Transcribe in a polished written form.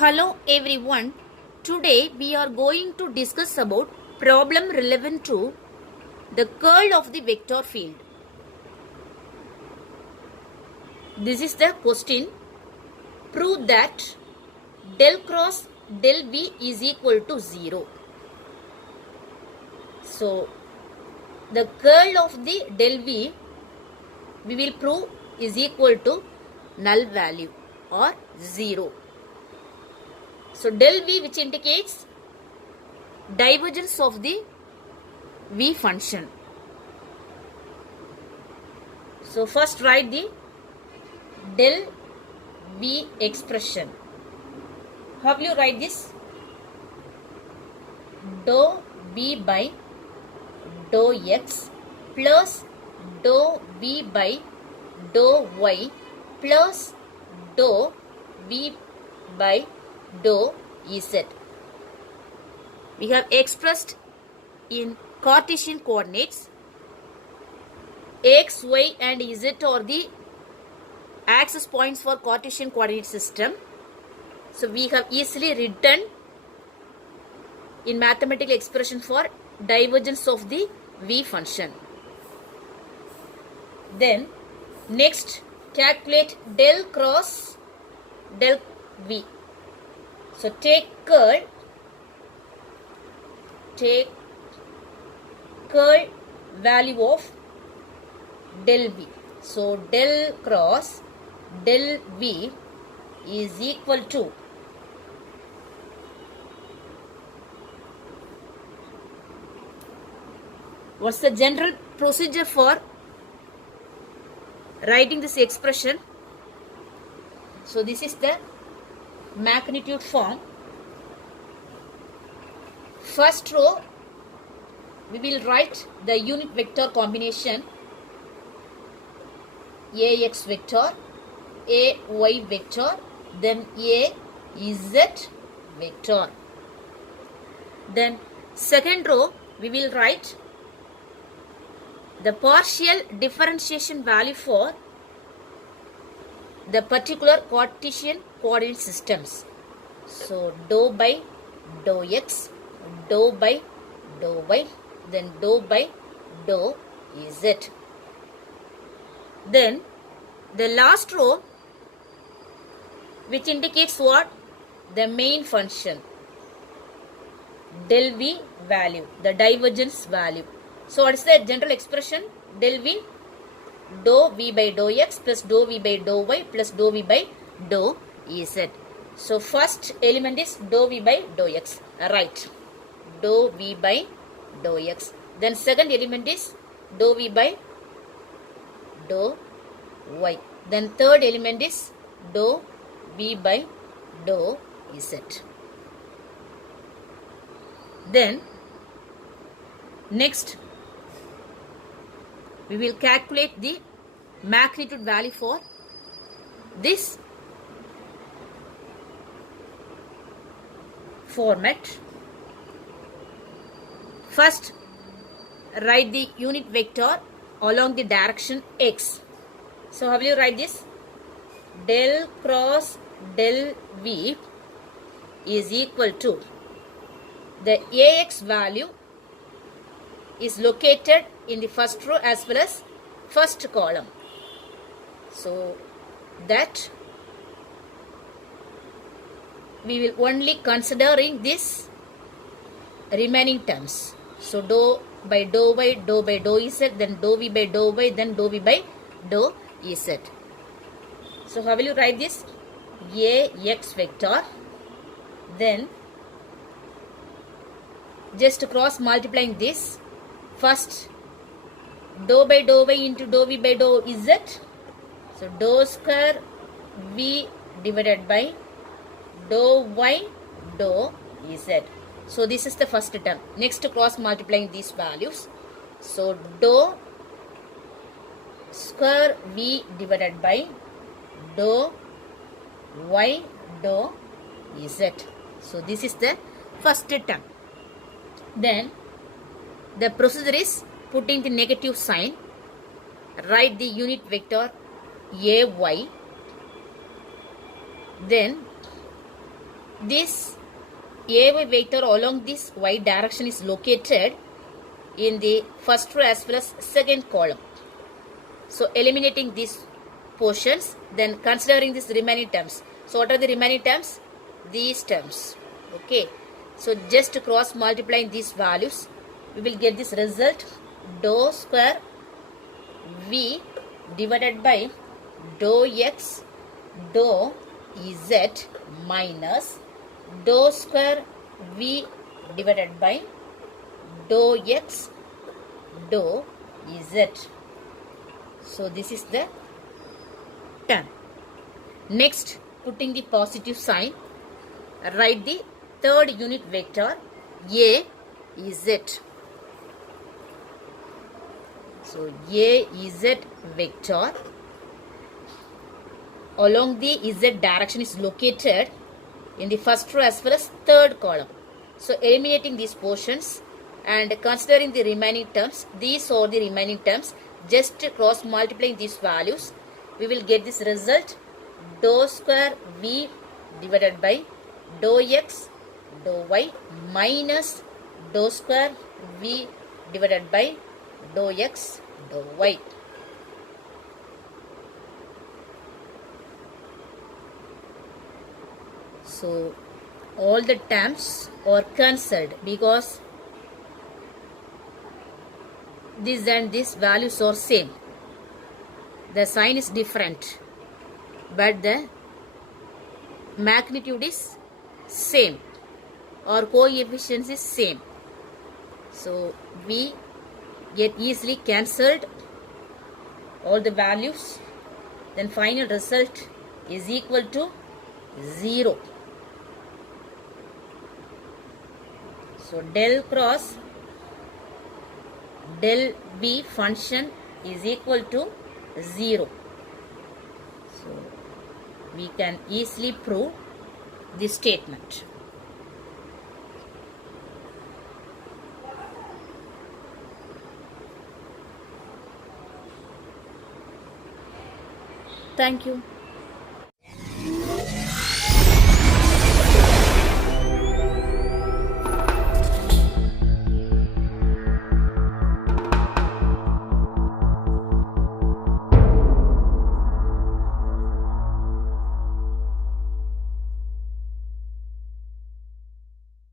Hello everyone. Today we are going to discuss about problem relevant to the curl of the vector field. This is the question. Prove that del cross del V is equal to 0. So the curl of the del V we will prove is equal to null value or 0. So del V, which indicates divergence of the V function. So first write the del V expression. How will you write this? Dou V by dou X plus dou V by dou Y plus dou V by dou Z. We have expressed in Cartesian coordinates. X, Y and Z are the axis points for Cartesian coordinate system. So we have easily written in mathematical expression for divergence of the V function. Then next calculate del cross del V. So take curl value of del V. So del cross del V is equal to what's the general procedure for writing this expression? So this is the magnitude form. First row we will write the unit vector combination AX vector, AY vector, then AZ vector. Then second row we will write the partial differentiation value for the particular Cartesian coordinate systems. So dou by dou X, dou by dou Y, then dou by dou Z. Then the last row, which indicates what? The main function, del V value, the divergence value. So what is the general expression? Del V, dou V by dou X plus dou V by dou Y plus dou V by dou Z. So first element is dou V by dou X. Right. Dou V by dou X. Then second element is dou V by dou Y. Then third element is dou V by dou Z. Then next we will calculate the magnitude value for this format. First write the unit vector along the direction X. So how will you write this? Del cross del V is equal to the AX value is located in the first row as well as first column. So that we will only considering this remaining terms. So dou by dou Y, dou by dou Z, then dou V by dou Y, then dou V by dou Z. So how will you write this? AX vector. Then just cross multiplying this. First dou by dou Y into dou V by dou Z. So dou square V divided by dou Y dou Z. So this is the first term. Next cross multiplying these values. So dou square V divided by dou Y dou Z. So this is the first term. Then the procedure is putting the negative sign. Write the unit vector AY. Then this AY vector along this y direction is located in the first row as well as second column. So eliminating these portions, then considering these remaining terms. So what are the remaining terms? These terms. Okay. So just cross multiplying these values, we will get this result: dou square V divided by dou X dou Z minus dou square V divided by dou X dou Z. So this is the term. Next, putting the positive sign, write the third unit vector A Z. So A Z vector along the Z direction is located in the first row as well as third column. So eliminating these portions and considering the remaining terms, these are the remaining terms, just cross multiplying these values, we will get this result: dou square V divided by dou X dou Y minus dou square V divided by dou X dou Y. So all the terms are cancelled because this and this values are same. The sign is different, but the magnitude is same or coefficients is same. So we get easily cancelled all the values. Then final result is equal to 0. So del cross del V function is equal to 0. So we can easily prove this statement. Thank you.